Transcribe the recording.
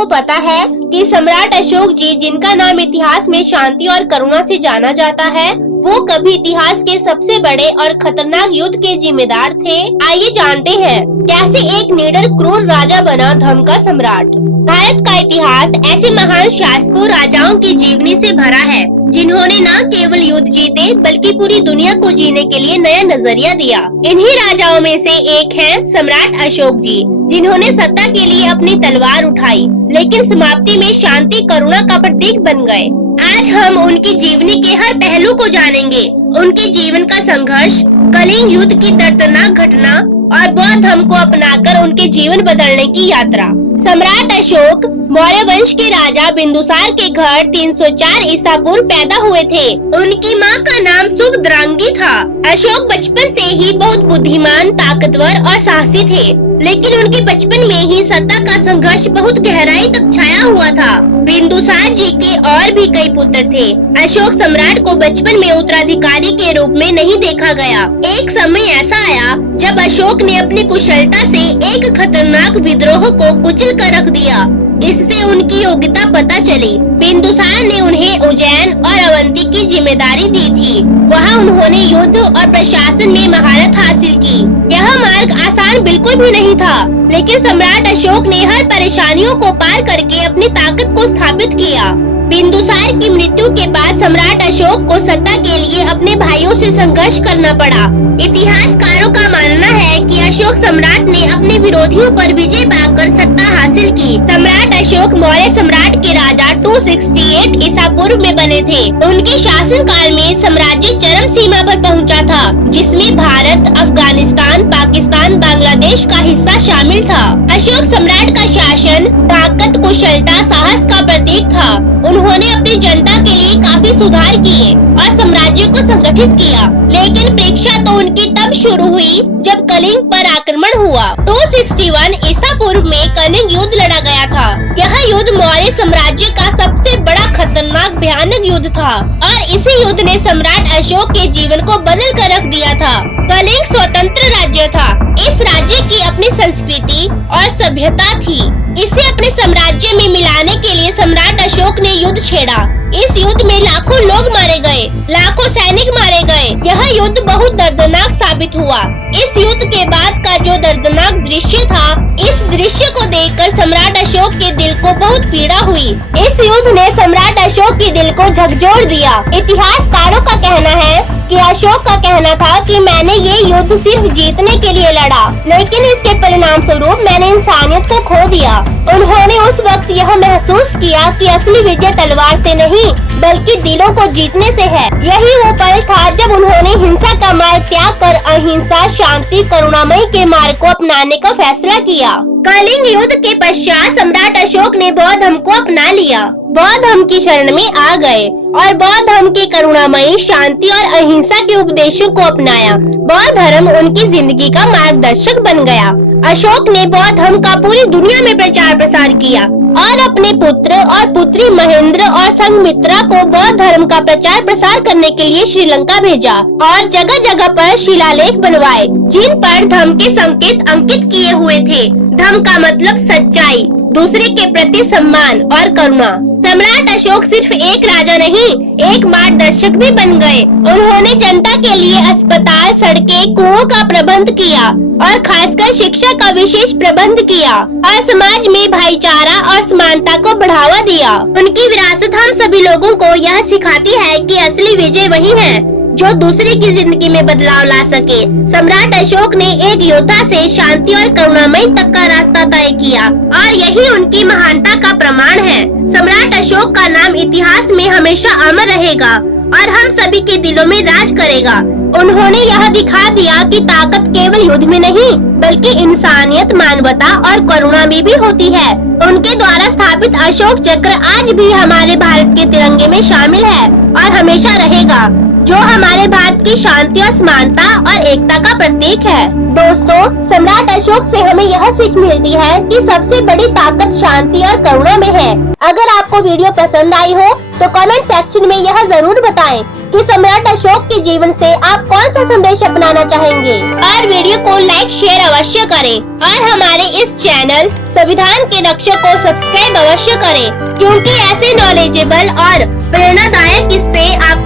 आपको पता है कि सम्राट अशोक जी, जिनका नाम इतिहास में शांति और करुणा से जाना जाता है, वो कभी इतिहास के सबसे बड़े और खतरनाक युद्ध के जिम्मेदार थे। आइए जानते हैं कैसे एक निडर क्रूर राजा बना धर्म का सम्राट। भारत का इतिहास ऐसे महान शासकों राजाओं की जीवनी से भरा है जिन्होंने न केवल युद्ध जीते बल्कि पूरी दुनिया को जीने के लिए नया नजरिया दिया। इन्हीं राजाओं में से एक है सम्राट अशोक जी, जिन्होंने सत्ता के लिए अपनी तलवार उठाई लेकिन समाप्ति में शांति करुणा का प्रतीक बन गए। आज हम उनकी जीवनी के हर पहलू को जानेंगे, उनके जीवन का संघर्ष, कलिंग युद्ध की दर्दनाक घटना और बौद्ध धर्म को अपनाकर उनके जीवन बदलने की यात्रा। सम्राट अशोक मौर्य वंश के राजा बिंदुसार के घर 304 ईसा पूर्व पैदा हुए थे। उनकी मां का नाम सुभद्रांगी था। अशोक बचपन से ही बहुत बुद्धिमान, ताकतवर और साहसी थे, लेकिन उनके बचपन में ही सत्ता का संघर्ष बहुत गहराई तक छाया हुआ था। बिंदुसार जी के और भी कई पुत्र थे। अशोक सम्राट को बचपन में उत्तराधिकारी के रूप में नहीं देखा गया। एक समय ऐसा आया जब अशोक ने अपनी कुशलता से एक खतरनाक विद्रोह को कुचल कर रख दिया। इससे उनकी योग्यता पता चली। बिंदुसार ने उन्हें उज्जैन और अवंती की जिम्मेदारी दी थी। वहाँ उन्होंने युद्ध और प्रशासन में महारत हासिल की। यह मार्ग आसान बिल्कुल भी नहीं था, लेकिन सम्राट अशोक ने हर परेशानियों को पार करके अपनी ताकत को स्थापित किया। बिंदुसार की मृत्यु के बाद सम्राट अशोक को सत्ता के लिए अपने भाइयों से संघर्ष करना पड़ा। इतिहासकारों का मानना है कि अशोक सम्राट ने अपने विरोधियों पर विजय पाकर सत्ता हासिल की। सम्राट अशोक मौर्य सम्राट के राजा 268 ईसा पूर्व में बने थे। उनके शासन काल में साम्राज्य चरम सीमा पर पहुंचा था, जिसमें भारत, अफगानिस्तान, पाकिस्तान, बांग्लादेश का हिस्सा शामिल था। अशोक सम्राट का शासन ताकत, कुशलता, साहस का प्रतीक था। उन्होंने अपनी जनता के लिए काफी सुधार किए और साम्राज्य को संगठित किया, लेकिन परीक्षा तो उनकी तब शुरू हुई जब कलिंग पर आक्रमण हुआ। 261 ईसा पूर्व में कलिंग युद्ध लड़ा गया था। यह युद्ध मौर्य साम्राज्य का सबसे बड़ा खतरनाक भयानक युद्ध था और इसी युद्ध ने सम्राट अशोक के जीवन को बदल कर रख दिया था। कलिंग स्वतंत्र राज्य था। इस राज्य की अपनी संस्कृति और सभ्यता थी। इसे अपने साम्राज्य में मिलाने के लिए सम्राट अशोक ने युद्ध छेड़ा। इस युद्ध में लाखों लोग मारे गए, लाखों सैनिक मारे गए। यह युद्ध बहुत दर्दनाक साबित हुआ। इस युद्ध के बाद का जो दर्दनाक दृश्य था, इस दृश्य को देखकर सम्राट अशोक के दिल को बहुत पीड़ा हुई। इस युद्ध ने सम्राट अशोक के दिल को झकझोर दिया। इतिहासकारों का कहना है कि अशोक का कहना था कि मैंने ये युद्ध सिर्फ जीतने के लिए लड़ा, लेकिन इसके परिणाम स्वरूप मैंने इंसानियत को खो दिया। उन्होंने उस वक्त यह महसूस किया कि असली विजय तलवार से नहीं बल्कि दिलों को जीतने से है। यही वो पल था जब उन्होंने हिंसा का मार्ग त्याग कर अहिंसा, शांति, करुणामयी के मार्ग को अपनाने का फैसला किया। कलिंग युद्ध के पश्चात सम्राट अशोक ने बौद्ध धर्म को अपना लिया। बौद्ध धर्म की शरण में आ गए और बौद्ध धर्म के करुणामयी, शांति और अहिंसा के उपदेशों को अपनाया। बौद्ध धर्म उनकी जिंदगी का मार्गदर्शक बन गया। अशोक ने बौद्ध धर्म का पूरी दुनिया में प्रचार प्रसार किया और अपने पुत्र और पुत्री महेंद्र और संघमित्रा को बौद्ध धर्म का प्रचार प्रसार करने के लिए श्रीलंका भेजा और जगह जगह पर शिलालेख बनवाए, जिन पर धर्म के संकेत अंकित किए हुए थे। धर्म का मतलब सच्चाई, दूसरे के प्रति सम्मान और करुणा। सम्राट अशोक सिर्फ एक राजा नहीं, एक मार्गदर्शक भी बन गए। उन्होंने जनता के लिए अस्पताल, सड़कें, कुओं का प्रबंध किया और खासकर शिक्षा का विशेष प्रबंध किया और समाज में भाईचारा और समानता को बढ़ावा दिया। उनकी विरासत हम सभी लोगों को यह सिखाती है कि असली विजय वही है जो दूसरे की जिंदगी में बदलाव ला सके। सम्राट अशोक ने एक योद्धा से शांति और करुणामयी तक का रास्ता तय किया और यही उनकी महानता का प्रमाण है। सम्राट अशोक का नाम इतिहास में हमेशा अमर रहेगा और हम सभी के दिलों में राज करेगा। उन्होंने यह दिखा दिया कि ताकत केवल युद्ध में नहीं बल्कि इंसानियत, मानवता और करुणा में भी होती है। उनके द्वारा स्थापित अशोक चक्र आज भी हमारे भारत के तिरंगे में शामिल है और हमेशा रहेगा, जो हमारे भारत की शांति और समानता और एकता का प्रतीक है। दोस्तों, सम्राट अशोक से हमें यह सीख मिलती है कि सबसे बड़ी ताकत शांति और करुणा में है। अगर आपको आपको वीडियो पसंद आई हो तो कमेंट सेक्शन में यह जरूर बताएं कि सम्राट अशोक के जीवन से आप कौन सा संदेश अपनाना चाहेंगे। और वीडियो को लाइक शेयर अवश्य करें और हमारे इस चैनल संविधान के रक्षक को सब्सक्राइब अवश्य करें, क्योंकि ऐसे नॉलेजेबल और प्रेरणादायक किस्से आप